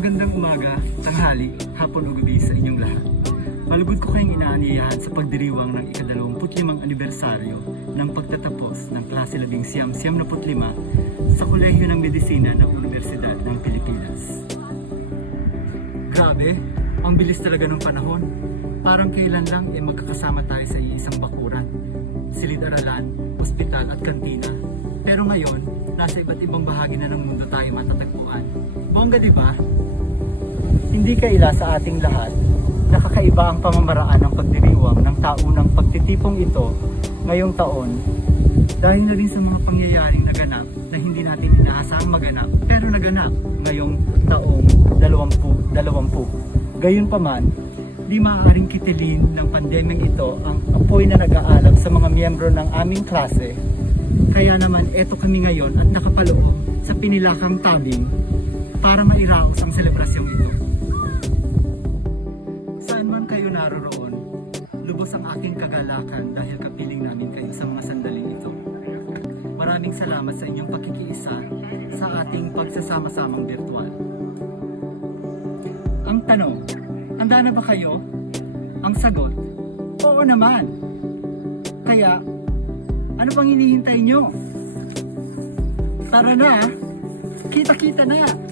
Magandang umaga, tanghali, hapon o gabi sa inyong lahat. Malugod ko kayong inaanyayahan sa pagdiriwang ng ika-25 anibersaryo ng pagtatapos ng klase 11-75 sa Kolehiyo ng Medisina ng Universidad ng Pilipinas. Grabe, ang bilis talaga ng panahon. Parang kailan lang magkakasama tayo sa iisang bakuran, silid-aralan, ospital at kantina. Pero ngayon, nasa iba't ibang bahagi na ng mundo tayo matatagpuan. Bongga, di ba? Hindi kaila sa ating lahat, nakakaiba ang pamamaraan ng pagdiriwang ng taunang pagtitipong ito ngayong taon dahil na rin sa mga pangyayaring naganap na hindi natin inaasahang maganap pero naganap ngayong taong 2020. Gayunpaman, di maaaring kitilin ng pandemyang ito ang apoy na nag-aalab sa mga miyembro ng aming klase. Kaya naman eto kami ngayon at nakapaloob sa pinilakang tabing para mairaos ang selebrasyong ito. Saan man kayo naroroon, lubos ang aking kagalakan dahil kapiling namin kayo sa mga sandaling ito. Maraming salamat sa inyong pakikiisa sa ating pagsasama-samang virtual. Ang tanong, handa na ba kayo? Ang sagot, oo naman. Kaya, ano pang hinihintay nyo? Tara na, kita-kita na!